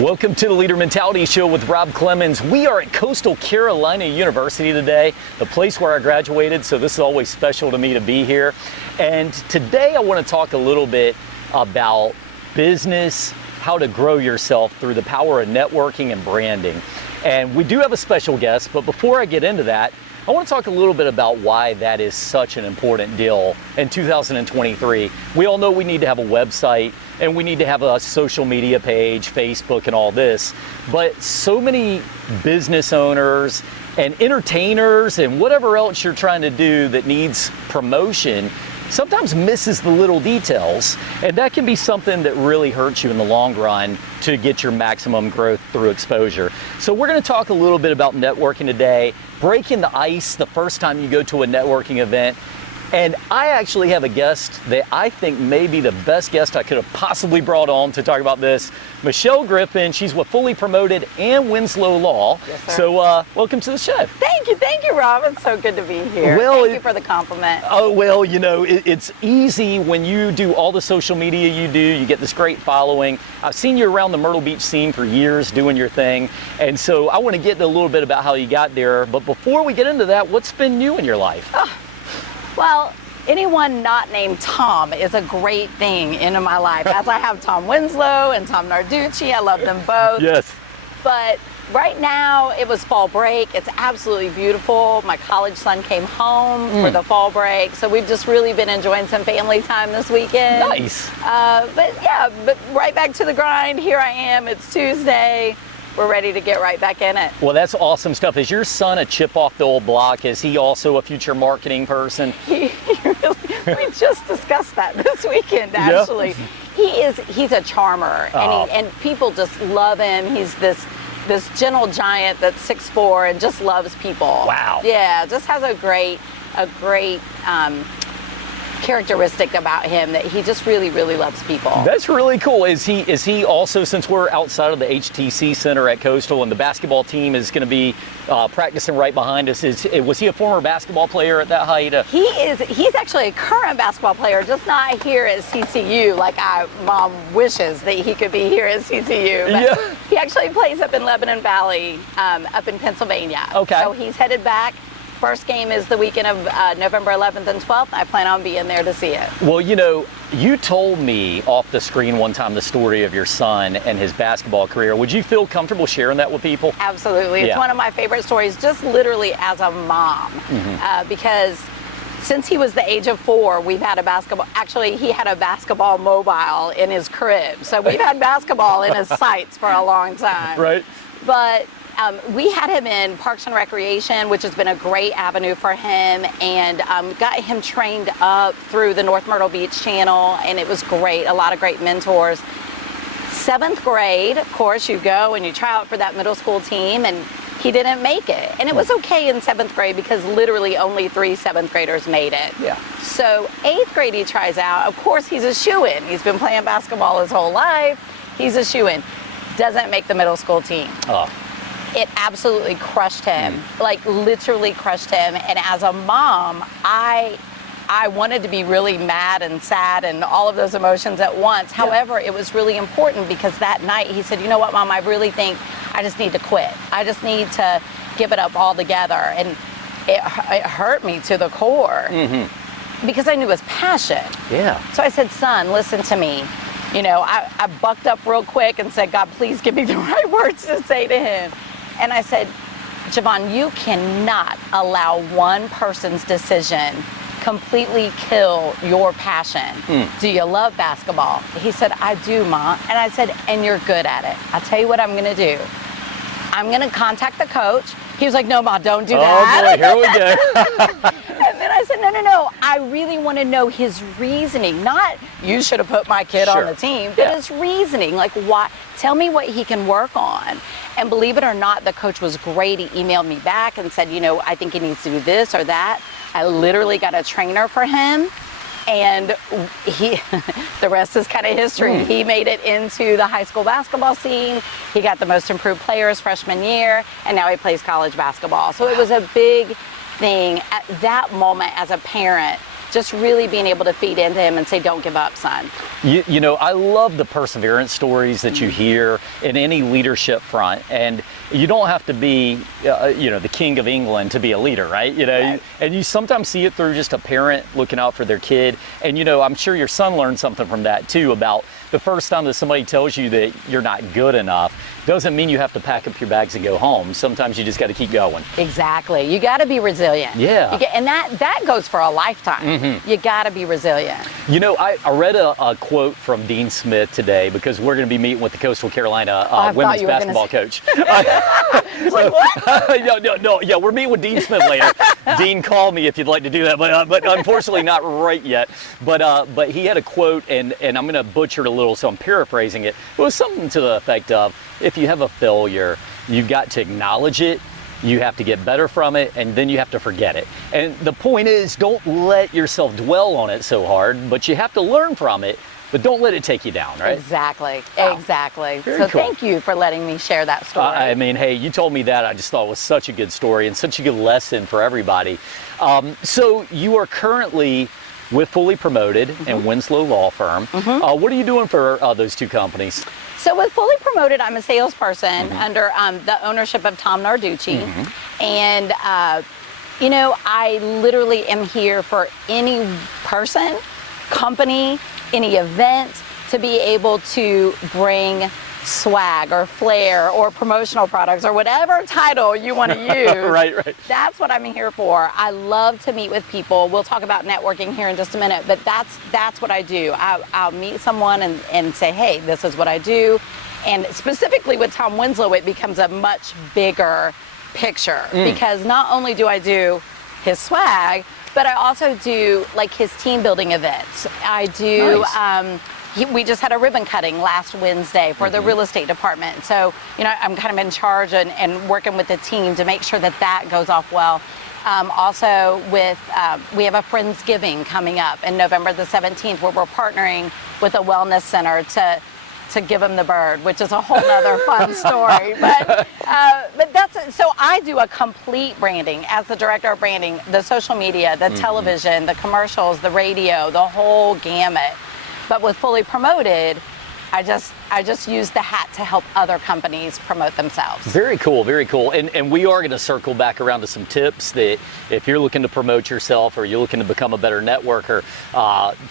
Welcome to the Leader Mentality Show with Rob Clemens. We are at Coastal Carolina University today, the place where I graduated, so this is always special to me to be here. And today I want to talk a little bit about business, how to grow yourself through the power of networking and branding. And we do have a special guest, but before I get into that, I want to talk a little bit about why that is such an important deal in 2023. We all know we need to have a website and we need to have a social media page, Facebook and all this, but so many business owners and entertainers and whatever else you're trying to do that needs promotion sometimes misses the little details, and that can be something that really hurts you in the long run to get your maximum growth through exposure. So we're going to talk a little bit about networking today, breaking the ice the first time you go to a networking event. And I actually have a guest that I think may be the best guest I could have possibly brought on to talk about this. Michelle Griffin, she's with Fully Promoted and Winslow Law. Yes, sir. So welcome to the show. Thank you, Rob. It's so good to be here. Well, thank you for the compliment. Oh, well, you know, it's easy when you do all the social media you do, you get this great following. I've seen you around the Myrtle Beach scene for years doing your thing. And so I want to get a little bit about how you got there. But before we get into that, what's been new in your life? Well, anyone not named Tom is a great thing in my life, as I have Tom Winslow and Tom Narducci. I love them both. Yes. But right now, it was fall break. It's absolutely beautiful. My college son came home for the fall break, so we've just really been enjoying some family time this weekend. Nice. But right back to the grind. Here I am. It's Tuesday. We're ready to get right back in it. Well, that's awesome stuff. Is your son a chip off the old block? Is he also a future marketing person? We just discussed that this weekend, actually. Yeah. He's a charmer, and people just love him. He's this gentle giant that's 6'4" and just loves people. Wow. Yeah, just has a great characteristic about him that he just really loves people. That's really cool. Is he also, since we're outside of the HTC Center at Coastal and the basketball team is going to be practicing right behind us, was he a former basketball player at that height? He's actually a current basketball player, just not here at CCU like Mom wishes that he could be here at CCU. But yeah. He actually plays up in Lebanon Valley, up in Pennsylvania. Okay. So he's headed back. First game is the weekend of November 11th and 12th. I plan on being there to see it. Well, you know, you told me off the screen one time the story of your son and his basketball career. Would you feel comfortable sharing that with people? Absolutely. It's one of my favorite stories, just literally as a mom, because since he was the age of 4, we've had a basketball. Actually, he had a basketball mobile in his crib. So we've had basketball in his sights for a long time. Right. But we had him in Parks and Recreation, which has been a great avenue for him, and got him trained up through the North Myrtle Beach channel, and it was great. A lot of great mentors. 7th grade, of course, you go and you try out for that middle school team, and he didn't make it. And it was okay in 7th grade because literally only 3 7th graders made it. Yeah. So 8th grade he tries out. Of course, he's a shoo-in. He's been playing basketball his whole life. He's a shoo-in. Doesn't make the middle school team. Oh. It absolutely crushed him, like literally crushed him. And as a mom, I wanted to be really mad and sad and all of those emotions at once. Yeah. However, it was really important because that night he said, you know what, Mom, I really think I just need to quit. I just need to give it up altogether. And it hurt me to the core because I knew his passion. Yeah. So I said, son, listen to me. You know, I bucked up real quick and said, God, please give me the right words to say to him. And I said, Javon, you cannot allow one person's decision completely kill your passion. Do you love basketball? He said, I do, Mom. And I said, and you're good at it. I'll tell you what I'm going to do. I'm going to contact the coach. He was like, no, Ma, don't do that. Oh, boy, here we go. And then I said, no. I really want to know his reasoning. Not, you should have put my kid on the team, but his reasoning. Like, why? Tell me what he can work on. And believe it or not, the coach was great. He emailed me back and said, you know, I think he needs to do this or that. I literally got a trainer for him. And the rest is kind of history. He made it into the high school basketball scene. He got the most improved player his freshman year, and now he plays college basketball. So it was a big thing at that moment as a parent just really being able to feed into him and say, don't give up, son. You know, I love the perseverance stories that you hear in any leadership front, and you don't have to be, you know, the king of England to be a leader, right? You know, Right. and you sometimes see it through just a parent looking out for their kid. And, you know, I'm sure your son learned something from that too, about the first time that somebody tells you that you're not good enough doesn't mean you have to pack up your bags and go home. Sometimes you just got to keep going. Exactly. You got to be resilient. Yeah. And that goes for a lifetime. You got to be resilient. You know, I read a quote from Dean Smith today, because we're going to be meeting with the Coastal Carolina women's basketball coach. Like, what? No, yeah, we're meeting with Dean Smith later. Dean, call me if you'd like to do that, but unfortunately not right yet. But he had a quote, and I'm going to butcher it a little, so I'm paraphrasing it. It was something to the effect of, if you have a failure, you've got to acknowledge it, you have to get better from it, and then you have to forget it. And the point is, don't let yourself dwell on it so hard, but you have to learn from it, but don't let it take you down, right? Exactly. Wow. Exactly. Very So cool. thank you for letting me share that story. I mean, hey, you told me that. I just thought it was such a good story and such a good lesson for everybody. So you are currently with Fully Promoted and Winslow Law Firm. What are you doing for those two companies? So with Fully Promoted, I'm a salesperson under the ownership of Tom Narducci. And, you know, I literally am here for any person, company, any event to be able to bring swag or flair or promotional products or whatever title you want to use. Right. That's what I'm here for. I love to meet with people. We'll talk about networking here in just a minute, but that's what I do. I'll meet someone and say, hey, this is what I do. And specifically with Tom Winslow, it becomes a much bigger picture because not only do I do his swag, but I also do like his team building events. I do, Nice. We just had a ribbon cutting last Wednesday for the real estate department. So, you know, I'm kind of in charge and working with the team to make sure that goes off well. Also with, we have a Friendsgiving coming up in November the 17th where we're partnering with a wellness center to give them the bird, which is a whole nother fun story. But that's, so I do a complete branding as the director of branding, the social media, the television, the commercials, the radio, the whole gamut. But with Fully Promoted, I just use the hat to help other companies promote themselves. Very cool, very cool. And we are going to circle back around to some tips that if you're looking to promote yourself or you're looking to become a better networker,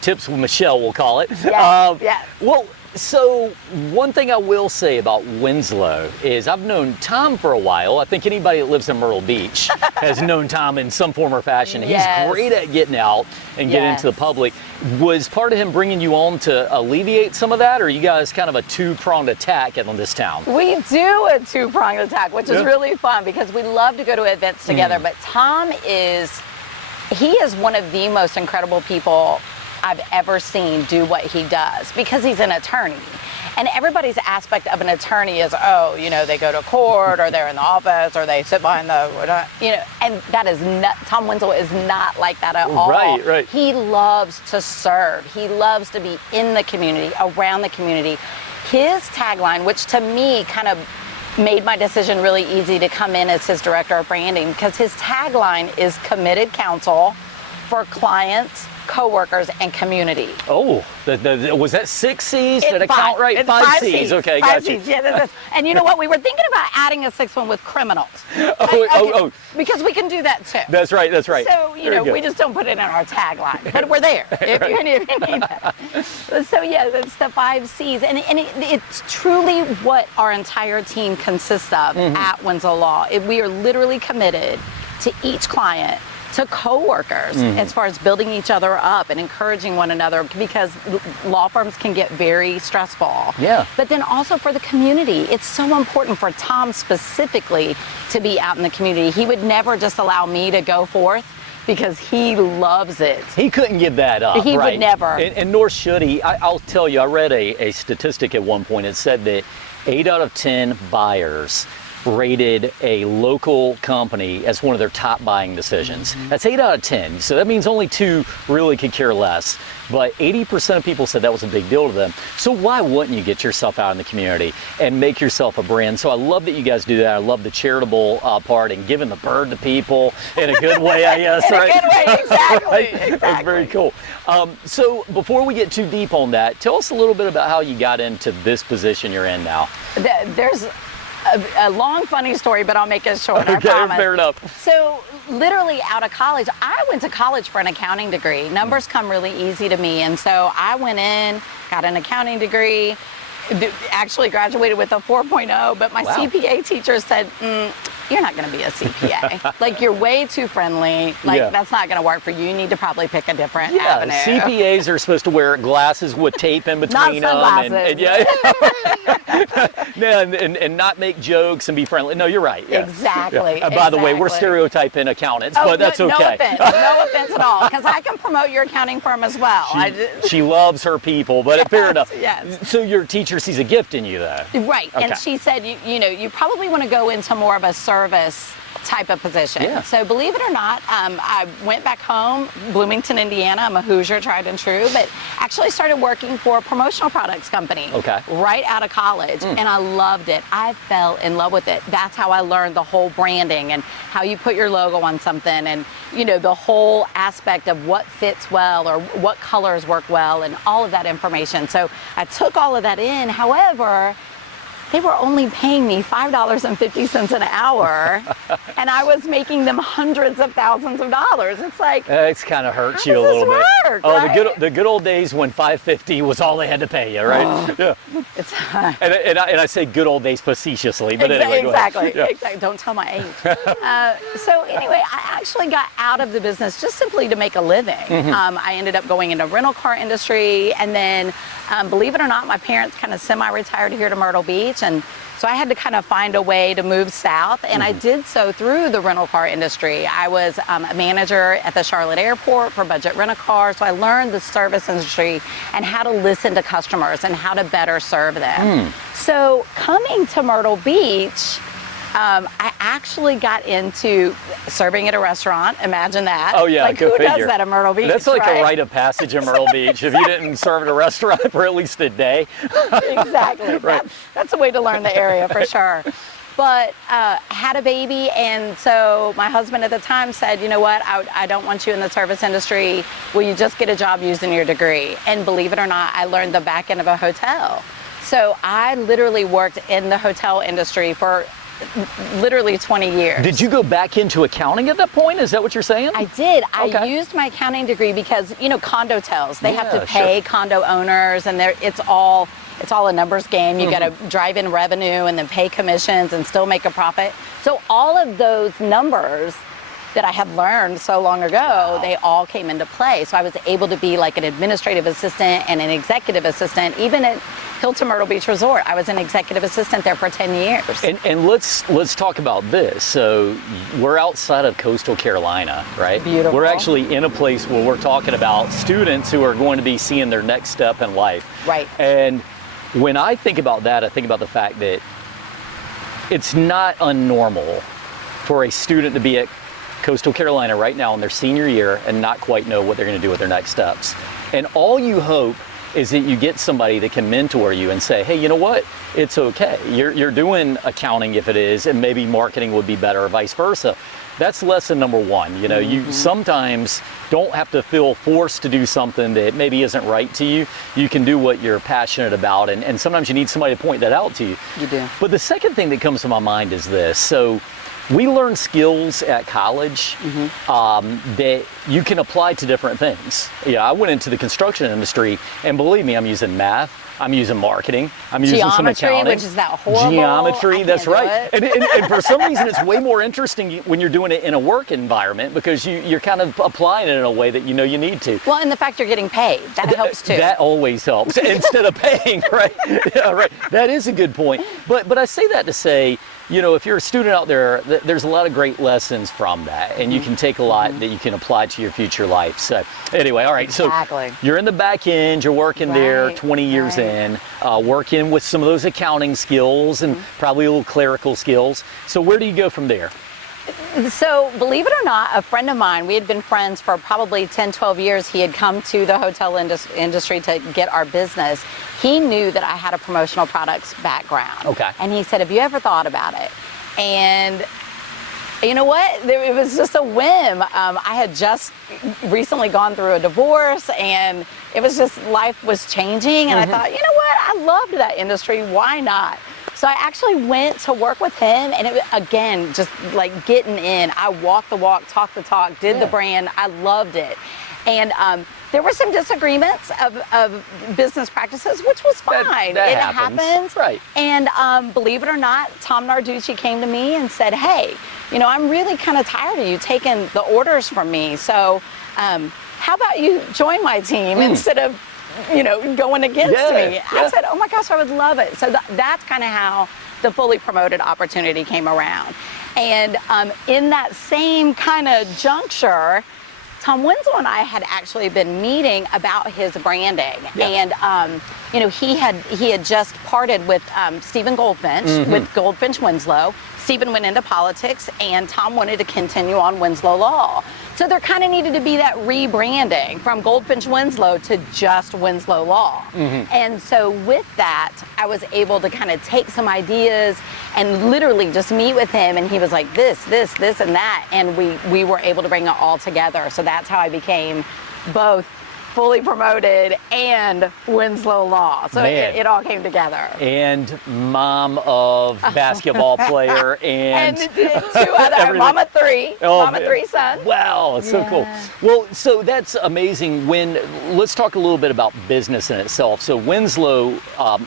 tips with Michelle, we'll call it. Yes. Well, so one thing I will say about Winslow is I've known Tom for a while. I think anybody that lives in Myrtle Beach has known Tom in some form or fashion. Yes. He's great at getting out and getting into the public. Was part of him bringing you on to alleviate some of that, or are you guys kind of a two-pronged attack on this town? We do a two-pronged attack, which is really fun because we love to go to events together. But Tom is one of the most incredible people I've ever seen do what he does because he's an attorney. And everybody's aspect of an attorney is, oh, you know, they go to court or they're in the office or they sit behind the, you know, and that is not, Tom Winslow is not like that at all. Right. He loves to serve. He loves to be in the community, around the community. His tagline, which to me kind of made my decision really easy to come in as his director of branding, because his tagline is committed counsel for clients, coworkers, and community. Oh, was that 6 C's? Did I count right? It's 5 C's. Okay, got you. C's. Yeah, and you know what? We were thinking about adding a 6th one with criminals. Oh. Because we can do that too. That's right. So, you know, we just don't put it in our tagline, but we're there if you need that. So, yeah, it's the 5 C's. And it's truly what our entire team consists of at Winslow Law. We are literally committed to each client, to coworkers, as far as building each other up and encouraging one another, because law firms can get very stressful. Yeah. But then also for the community, it's so important for Tom specifically to be out in the community. He would never just allow me to go forth because he loves it. He couldn't give that up. He right? would never. And nor should he. I'll tell you, I read a statistic at one point. It said that 8 out of 10 buyers rated a local company as one of their top buying decisions. That's 8 out of 10. So that means only 2 really could care less. But 80% of people said that was a big deal to them. So why wouldn't you get yourself out in the community and make yourself a brand? So I love that you guys do that. I love the charitable part and giving the bird to people in a good way, I guess, in right? a good way, exactly. Right? Exactly. That's very cool. So before we get too deep on that, tell us a little bit about how you got into this position you're in now. There's a long, funny story, but I'll make it short. Okay, I promise. fair enough. So, literally out of college, I went to college for an accounting degree. Numbers come really easy to me, and so I went in, got an accounting degree, actually graduated with a 4.0, but my CPA teacher said, you're not going to be a CPA. Like, you're way too friendly. Like, that's not going to work for you. You need to probably pick a different avenue. CPAs are supposed to wear glasses with tape in between not them. And not make jokes and be friendly. No, you're right. Yeah. Exactly. Yeah. By the way, we're stereotyping accountants, but that's okay. No offense. No offense at all, because I can promote your accounting firm as well. She loves her people, but fair enough. Yes. So your teacher sees a gift in you, though. Right. Okay. And she said, you probably want to go into more of a service type of position. Yeah. So believe it or not, I went back home, Bloomington, Indiana. I'm a Hoosier, tried and true, but actually started working for a promotional products company right out of college, and I loved it. I fell in love with it. That's how I learned the whole branding and how you put your logo on something, and the whole aspect of what fits well or what colors work well and all of that information. So I took all of that in. However, they were only paying me $5.50 an hour, and I was making them hundreds of thousands of dollars. It's like, it's kind of hurts you a little bit. Work, oh, right? the good old days when $5.50 was all they had to pay you, right? Yeah. It's and I say good old days facetiously, but anyway, exactly. Yeah. Exactly. Don't tell my age. So anyway, I actually got out of the business just simply to make a living. I ended up going into rental car industry, and then believe it or not, my parents kind of semi-retired here to Myrtle Beach, and so I had to kind of find a way to move south, and I did so through the rental car industry. I was a manager at the Charlotte airport for budget rental cars, so I learned the service industry and how to listen to customers and how to better serve them. So coming to Myrtle Beach, I actually got into serving at a restaurant. Imagine that. Oh yeah, like who does that at Myrtle Beach? That's like right? a rite of passage in Myrtle Beach. If you didn't serve at a restaurant for at least a day. Exactly. Right. That's a way to learn the area for sure. But had a baby, and so my husband at the time said, you know what, I don't want you in the service industry. Will you just get a job using your degree? And believe it or not, I learned the back end of a hotel. So I literally worked in the hotel industry for literally 20 years. Did you go back into accounting at that point? Is that what you're saying? I did. Okay. I used my accounting degree because, condo hotels, they have to pay condo owners, and it's all a numbers game. You got to drive in revenue and then pay commissions and still make a profit. So all of those numbers that I had learned so long ago, they all came into play. So I was able to be like an administrative assistant and an executive assistant, even at Hilton Myrtle Beach Resort. I was an executive assistant there for 10 years. And let's talk about this. So we're outside of coastal Carolina, right? Beautiful. We're actually in a place where we're talking about students who are going to be seeing their next step in life. Right. And when I think about that, I think about the fact that it's not unnormal for a student to be at coastal Carolina right now in their senior year and not quite know what they're going to do with their next steps. And all you hope is that you get somebody that can mentor you and say, hey, you know what? It's okay. You're doing accounting if it is, and maybe marketing would be better or vice versa. That's lesson number one. You sometimes don't have to feel forced to do something that maybe isn't right to you. You can do what you're passionate about, and sometimes you need somebody to point that out to you. You do. But the second thing that comes to my mind is this. So we learn skills at college that you can apply to different things. I went into the construction industry, and believe me, I'm using math, I'm using marketing, I'm using some accounting. Which is that horrible. Geometry, that's right. And for some reason, it's way more interesting when you're doing it in a work environment, because you're kind of applying it in a way that you need to. Well, and the fact you're getting paid, that helps too. That always helps, instead of paying, right? Yeah, right. That is a good point. But I say that to say, if you're a student out there, there's a lot of great lessons from that, and you can take a lot that you can apply to your future life. So anyway, all right, Exactly. so you're in the back end, you're working there 20 years in, working with some of those accounting skills and probably a little clerical skills. So where do you go from there? So believe it or not, a friend of mine, we had been friends for probably 10, 12 years. He had come to the hotel industry to get our business. He knew that I had a promotional products background. Okay. And he said, have you ever thought about it? And you know what? It was just a whim. I had just recently gone through a divorce, and it was just, life was changing. And I thought, you know what? I loved that industry. Why not? So I actually went to work with him, and it, again, just like getting in. I walked the walk, talked the talk, did the brand. I loved it. And there were some disagreements of business practices, which was fine. That it happens. Right. And believe it or not, Tom Narducci came to me and said, hey, I'm really kind of tired of you taking the orders from me. So how about you join my team instead of going against me? I said, oh my gosh, I would love it. So that's kind of how the fully promoted opportunity came around. And in that same kind of juncture, Tom Winslow and I had actually been meeting about his branding. And he had just parted with Stephen Goldfinch, with Goldfinch Winslow. Stephen went into politics, and Tom wanted to continue on Winslow Law. So there kind of needed to be that rebranding from Goldfinch Winslow to just Winslow Law. And so with that, I was able to kind of take some ideas and literally just meet with him, and he was like, this, and that, and we were able to bring it all together. So that's how I became both fully promoted and Winslow Law. So it all came together. And mom of basketball player and two other, mama three sons. Wow, it's so cool. Well, so that's amazing. Let's talk a little bit about business in itself. So Winslow,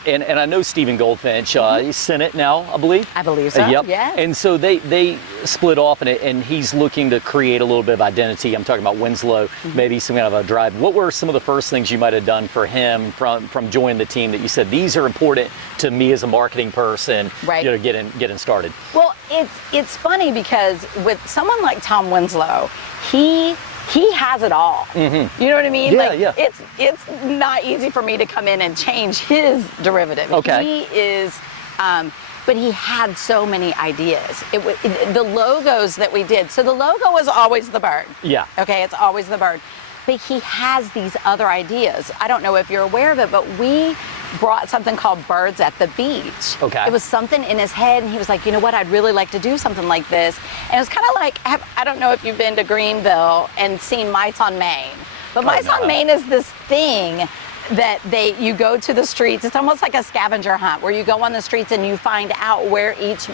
and I know Stephen Goldfinch, he's Senate now, I believe. I believe so. Yep. Yes. And so they split off, and he's looking to create a little bit of identity. I'm talking about Winslow, maybe some kind of a drive. What were some of the first things you might have done for him from joining the team that you said, these are important to me as a marketing person, getting started? Well, it's funny because with someone like Tom Winslow, he has it all. You know what I mean? It's not easy for me to come in and change his derivative. Okay. He is, but he had so many ideas. The logos that we did. So the logo was always the bird. Yeah. Okay, it's always the bird. But he has these other ideas. I don't know if you're aware of it, but we brought something called Birds at the Beach. Okay. It was something in his head, and he was like, you know what, I'd really like to do something like this. And it was kind of like, I don't know if you've been to Greenville and seen Mice on Main, but Mice on Main is this thing that you go to the streets. It's almost like a scavenger hunt where you go on the streets and you find out where each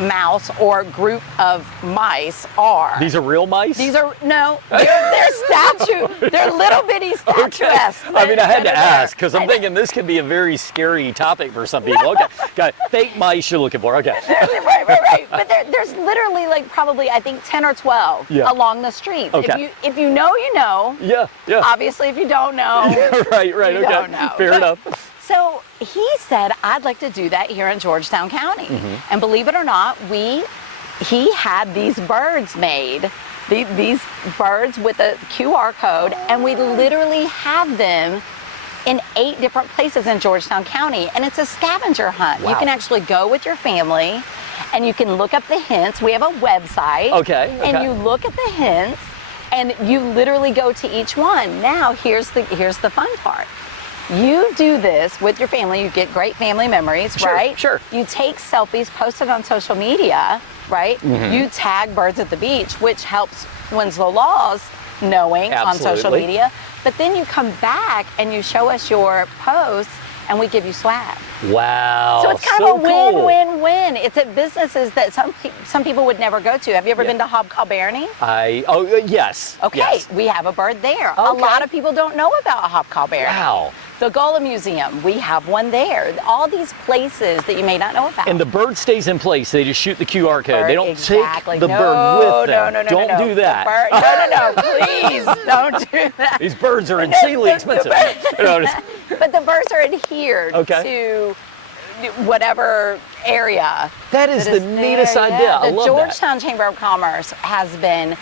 mouse or group of mice are. These are real mice? These are, no, they're statue. They're little bitty statuesque. Okay. I mean, I had to ask because I'm thinking this could be a very scary topic for some people. Okay, got it. Fake mice you're looking for. Okay. Right. But there's literally like probably, I think, 10 or 12 along the streets. Okay. If you know, you know. Yeah. Obviously, if you don't know, right. you Okay. don't know. Fair enough. So he said, I'd like to do that here in Georgetown County. And believe it or not, he had these birds made, these birds with a QR code, and we literally have them in 8 different places in Georgetown County. And it's a scavenger hunt. Wow. You can actually go with your family, and you can look up the hints. We have a website. Okay. And you look at the hints, and you literally go to each one. Now, here's the fun part. You do this with your family, you get great family memories, right? Sure. You take selfies, post it on social media, right? You tag Birds at the Beach, which helps Winslow Laws knowing on social media. But then you come back and you show us your posts, and we give you swag. Wow. So it's kind of a win-win-win. It's at businesses that some people would never go to. Have you ever been to Hobcall-Barney? Yes. Okay, yes. We have a bird there. Okay. A lot of people don't know about Hobcall-Barney. Wow. The Gola Museum, we have one there. All these places that you may not know about. And the bird stays in place. They just shoot the QR code. They don't take the No, bird with them. No. Don't do that. No, please don't do that. These birds are insanely expensive. But the birds are adhered to whatever area. That is the neatest idea. I The love Georgetown Chamber of Commerce has been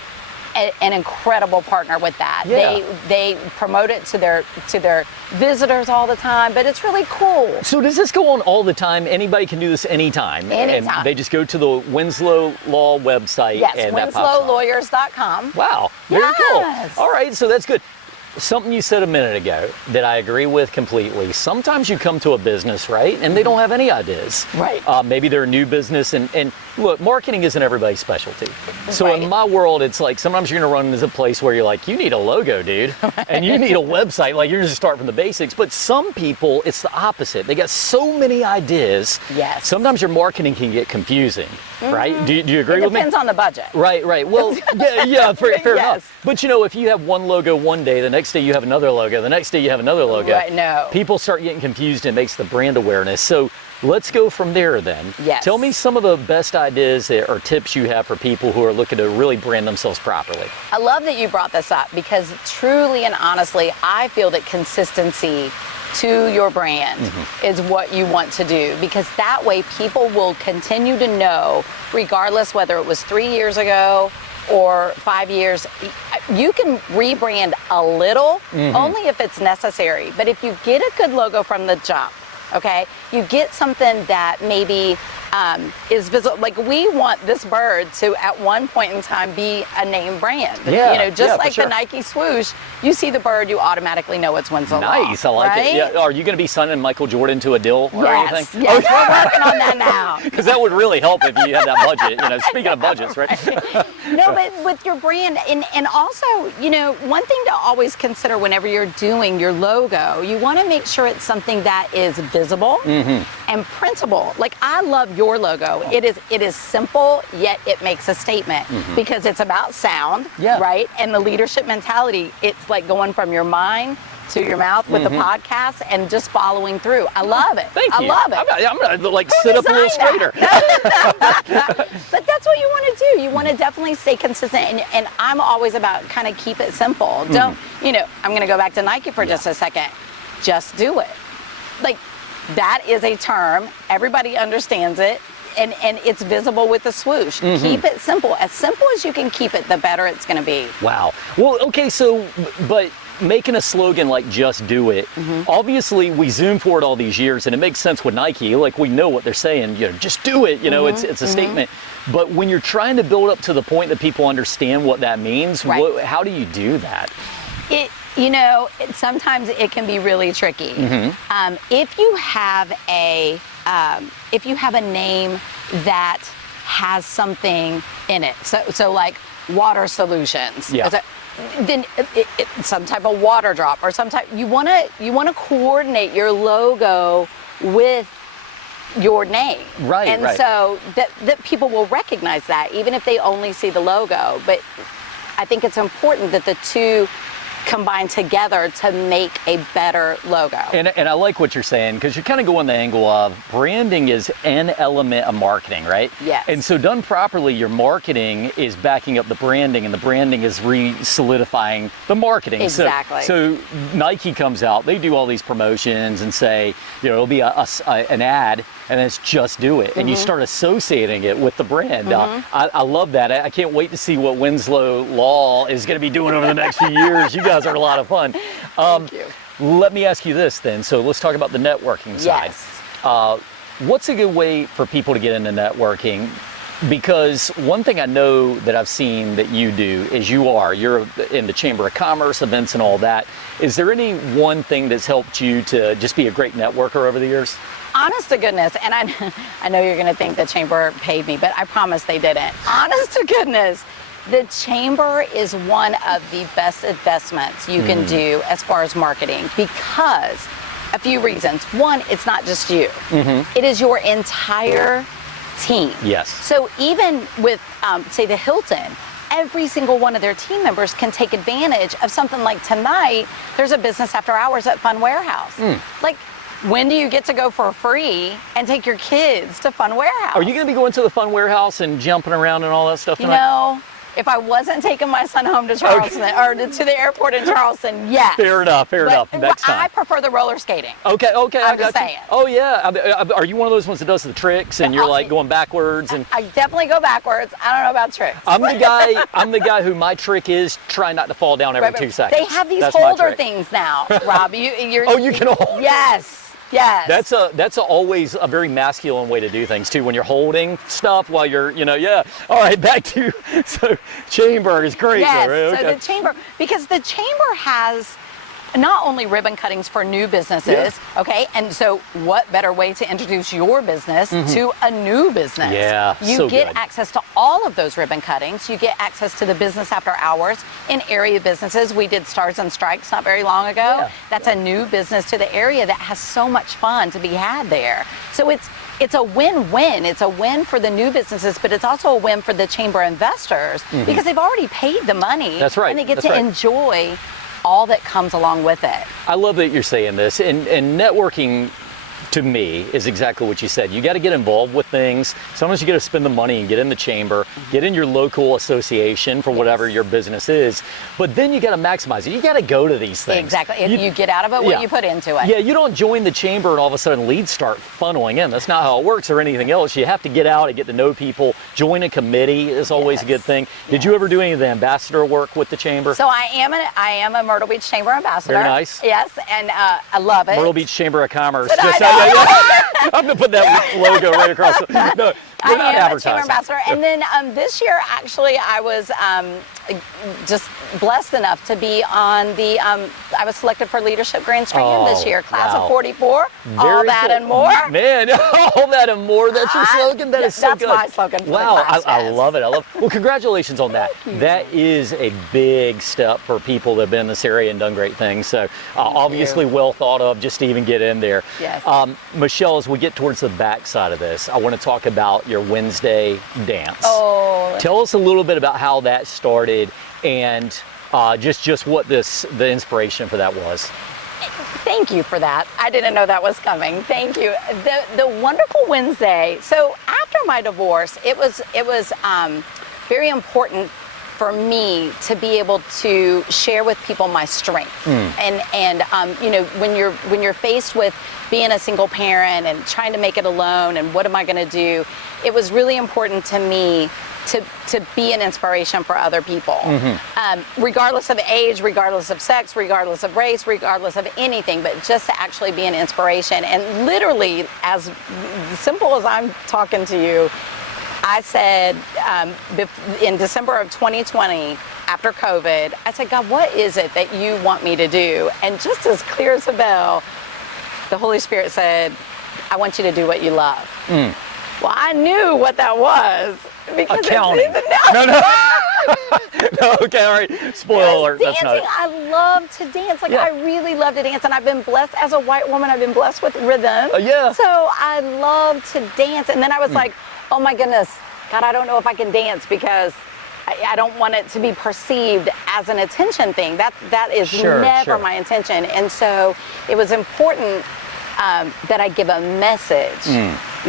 an incredible partner with that. Yeah. They promote it to their visitors all the time, but it's really cool. So does this go on all the time? Anybody can do this anytime? Anytime. And they just go to the Winslow Law website and that pops up. WinslowLawyers.com. Wow, very Yes. cool. All right, so that's good. Something you said a minute ago that I agree with completely. Sometimes you come to a business, right, and they don't have any ideas. Right. Maybe they're a new business, and look, marketing isn't everybody's specialty. So Right. in my world, it's like sometimes you're gonna run into a place where you're like, you need a logo, dude, and you need a website. Like you're just start from the basics. But some people, it's the opposite. They got so many ideas. Yes. Sometimes your marketing can get confusing, right? Do you agree It with me? depends on the budget. Right. Well, yeah, fair Yes. enough. But you know, if you have one logo one day, the next day you have another logo, the next day you have another logo. Right, no. People start getting confused and it makes the brand awareness. So let's go from there then. Yes. Tell me some of the best ideas or tips you have for people who are looking to really brand themselves properly. I love that you brought this up because truly and honestly, I feel that consistency to your brand is what you want to do, because that way people will continue to know, regardless whether it was 3 years ago or 5 years. You can rebrand a little, only if it's necessary. But if you get a good logo from the jump, okay, you get something that maybe is visible. Like we want this bird to at one point in time be a name brand. Yeah, you know, just yeah, for like sure. the Nike swoosh, you see the bird, you automatically know it's Winslow. Nice, I like right? it. Yeah. Are you going to be signing Michael Jordan to a deal or Yes, anything? yes, we're working on that now. Because that would really help if you had that budget. You know, speaking of budgets, right? No, but with your brand, and also, you know, one thing to always consider whenever you're doing your logo, you want to make sure it's something that is visible and printable. Like I love your logo. It is simple, yet it makes a statement because it's about sound, Yeah. right? And the leadership mentality. It's like going from your mind to your mouth with the podcast and just following through. I love it. Thank you. I love it. I'm gonna like sit up a little straighter. But that's what you want to do. You want to definitely stay consistent. And I'm always about kind of keep it simple. Don't, you know, I'm going to go back to Nike for just a second. Just do it. Like that is a term. Everybody understands it. And it's visible with the swoosh. Keep it simple. As simple as you can keep it, the better it's going to be. Wow. Well, okay, so, but making a slogan like just do it, obviously we zoom forward all these years and it makes sense with Nike. Like we know what they're saying, you know, just do it, you know, it's a statement. But when you're trying to build up to the point that people understand what that means, Right. how do you do that? You know, sometimes it can be really tricky. If you have a name that has something in it, so like water solutions, Yeah. then some type of water drop or some type. You want to coordinate your logo with your name, Right, and right. so that people will recognize that even if they only see the logo. But I think it's important that the two combine together to make a better logo. And I like what you're saying, because you're kind of going the angle of branding is an element of marketing, right? Yes. And so done properly, your marketing is backing up the branding, and the branding is solidifying the marketing. Exactly. So Nike comes out, they do all these promotions and say, you know, it'll be an ad, and it's just do it. And you start associating it with the brand. I love that. I can't wait to see what Winslow Law is going to be doing over the next few years. You guys are a lot of fun. Thank you. Let me ask you this then. So let's talk about the networking side. Yes. What's a good way for people to get into networking? Because one thing I know that I've seen that you do is you're in the Chamber of Commerce events and all that. Is there any one thing that's helped you to just be a great networker over the years? Honest to goodness, and I know you're going to think the Chamber paid me, but I promise they didn't. Honest to goodness, the Chamber is one of the best investments you can do as far as marketing, because a few reasons. One, it's not just you. It is your entire team. Yes. So even with, say, the Hilton, every single one of their team members can take advantage of something like tonight. There's a business after hours at Fun Warehouse. Like, when do you get to go for free and take your kids to Fun Warehouse? Are you going to be going to the Fun Warehouse and jumping around and all that stuff You tonight? know, If I wasn't taking my son home to Charleston or to the airport in Charleston, yes. Fair enough. Next time. I prefer the roller skating. Okay. I'm just saying. Oh yeah. Are you one of those ones that does the tricks and you're like going backwards? And I definitely go backwards. I don't know about tricks. I'm the guy who my trick is try not to fall down every 2 seconds. They have these That's holder things now, Rob. You can hold. Yes. Yes. That's always a very masculine way to do things too. When you're holding stuff while you're, yeah. All right, back to chamber is great. Yes. Though, right? Okay. So the chamber, because the chamber has not only ribbon cuttings for new businesses, okay, and so what better way to introduce your business to a new business? Yeah, you get access to all of those ribbon cuttings. You get access to the business after hours in area businesses. We did Stars and Strikes not very long ago. Yeah. That's a new business to the area that has so much fun to be had there. So it's a win-win. It's a win for the new businesses, but it's also a win for the chamber investors because they've already paid the money. That's right. And they get to enjoy all that comes along with it. I love that you're saying this, and networking to me is exactly what you said. You got to get involved with things. Sometimes you got to spend the money and get in the chamber, get in your local association for whatever your business is, but then you got to maximize it. You got to go to these things. Exactly. If you get out of it what you put into it. Yeah, you don't join the chamber and all of a sudden leads start funneling in. That's not how it works or anything else. You have to get out and get to know people. Join a committee is always a good thing. Did you ever do any of the ambassador work with the chamber? So I am a Myrtle Beach Chamber ambassador. Very nice. Yes, and I love it. Myrtle Beach Chamber of Commerce. I I'm going to put that logo right across. No, we're not am a chamber advertising. ambassador. And then this year, actually, I was just blessed enough to be on the, I was selected for Leadership Grand Strand this year, class of 44, all that and more. Man, all that and more, that's your slogan? That is so good. That's my slogan for wow, the class, I love it. Well, congratulations on that. That is a big step for people that have been in this area and done great things. So obviously well thought of just to even get in there. Yes. Michelle, as we get towards the back side of this, I want to talk about your Wednesday dance. Oh. Tell us a little bit about how that started and just what the inspiration for that was. Thank you for that. I didn't know that was coming. Thank you. The wonderful Wednesday. So after my divorce, it was very important for me to be able to share with people my strength. And when you're faced with being a single parent and trying to make it alone and what am I going to do, it was really important to me to be an inspiration for other people, regardless of age, regardless of sex, regardless of race, regardless of anything, but just to actually be an inspiration. And literally, as simple as I'm talking to you, I said in December of 2020, after COVID, I said, God, what is it that you want me to do? And just as clear as a bell, the Holy Spirit said, I want you to do what you love. Well, I knew what that was. Because accounting. No, okay, all right. Spoiler alert. Dancing, that's not it. I love to dance. I really love to dance, and I've been blessed as a white woman. I've been blessed with rhythm. So I love to dance, and then I was like, oh my goodness, God, I don't know if I can dance because I don't want it to be perceived as an attention thing. That is never my intention, and so it was important that I give a message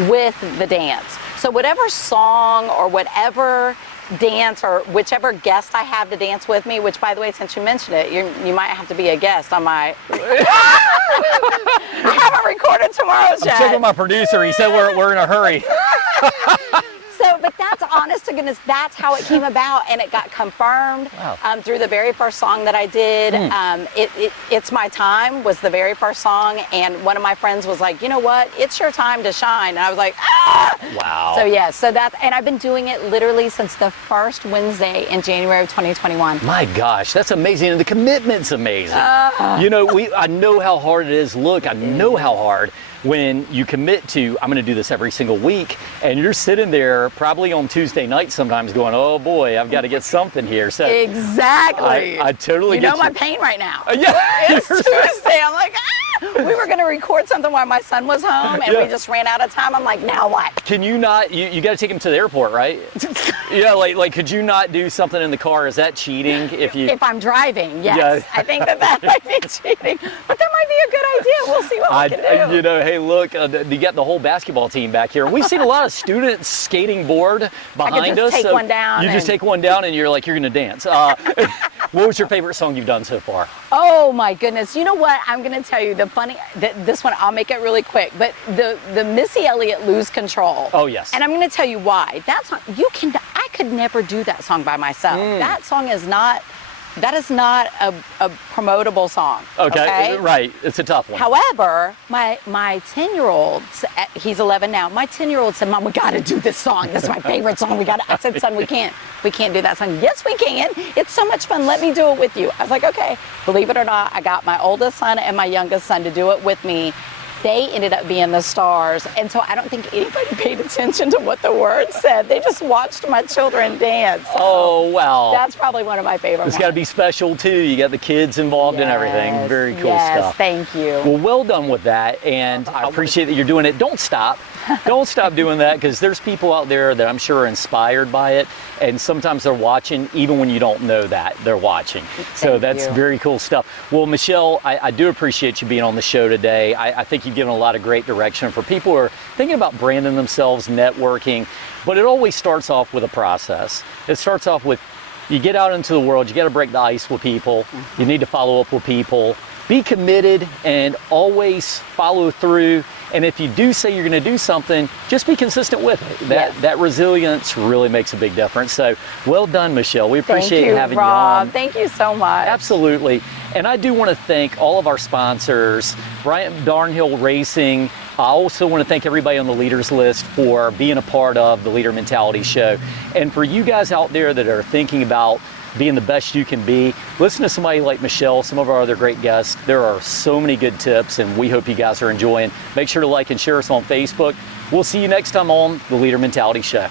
with the dance. So whatever song or whatever dance or whichever guest I have to dance with me, which by the way, since you mentioned it, you might have to be a guest on my... I haven't recorded tomorrow's yet. I'm checking my producer. He said we're in a hurry. But that's honest to goodness, that's how it came about, and it got confirmed through the very first song that I did. It's My Time was the very first song, and one of my friends was like, you know what, it's your time to shine. And I was like, ah! Wow. So and I've been doing it literally since the first Wednesday in January of 2021. My gosh, that's amazing, and the commitment's amazing. I know how hard it is. Look, I know how hard when you commit to, I'm going to do this every single week, and you're sitting there probably on Tuesday night sometimes going, oh boy, I've got to get something here. So exactly. I totally get my pain right now. It's Tuesday. I'm like, we were going to record something while my son was home, and we just ran out of time. I'm like, now what? Can you not, you got to take him to the airport, right? Like could you not do something in the car? Is that cheating? If I'm driving, yes. I think that might be cheating. But there might be a good idea. We'll see what we can do. You know, hey, look, you got the whole basketball team back here. We've seen a lot of students skating board behind us. Take so one down. You just take one down and you're like, you're going to dance. What was your favorite song you've done so far? Oh my goodness! You know what? I'm going to tell you this one. I'll make it really quick. But the Missy Elliott "Lose Control." Oh yes. And I'm going to tell you why. That song, I could never do that song by myself. That song is not. That is not a promotable song. Okay, right. It's a tough one. However, my 10-year-old, he's 11 now. My 10-year-old said, "Mom, we got to do this song. This is my favorite song. I said, "Son, we can't do that song." "Yes, we can. It's so much fun. Let me do it with you." I was like, "Okay." Believe it or not, I got my oldest son and my youngest son to do it with me. They ended up being the stars, and so I don't think anybody paid attention to what the words said. They just watched my children dance. So oh, wow. That's probably one of my favorite ones. It's got to be special, too. You got the kids involved in everything. Very cool stuff. Thank you. Well done with that, and I appreciate that you're doing it. Don't stop. Don't stop doing that, because there's people out there that I'm sure are inspired by it, and sometimes they're watching even when you don't know that they're watching. So that's very cool stuff. Well, Michelle, I do appreciate you being on the show today. I think you've given a lot of great direction for people who are thinking about branding themselves, networking, but it always starts off with a process. It starts off with, you get out into the world, you got to break the ice with people, you need to follow up with people, be committed, and always follow through. And if you do say you're going to do something, just be consistent with it. That resilience really makes a big difference. So well done, Michelle. We appreciate having Rob. you on. Thank you so much. Absolutely. And I do want to thank all of our sponsors, Bryant Darnhill Racing. I also want to thank everybody on the leaders list for being a part of the Leader Mentality Show. And for you guys out there that are thinking about being the best you can be, listen to somebody like Michelle, some of our other great guests. There are so many good tips, and we hope you guys are enjoying. Make sure to like and share us on Facebook. We'll see you next time on the Leader Mentality Show.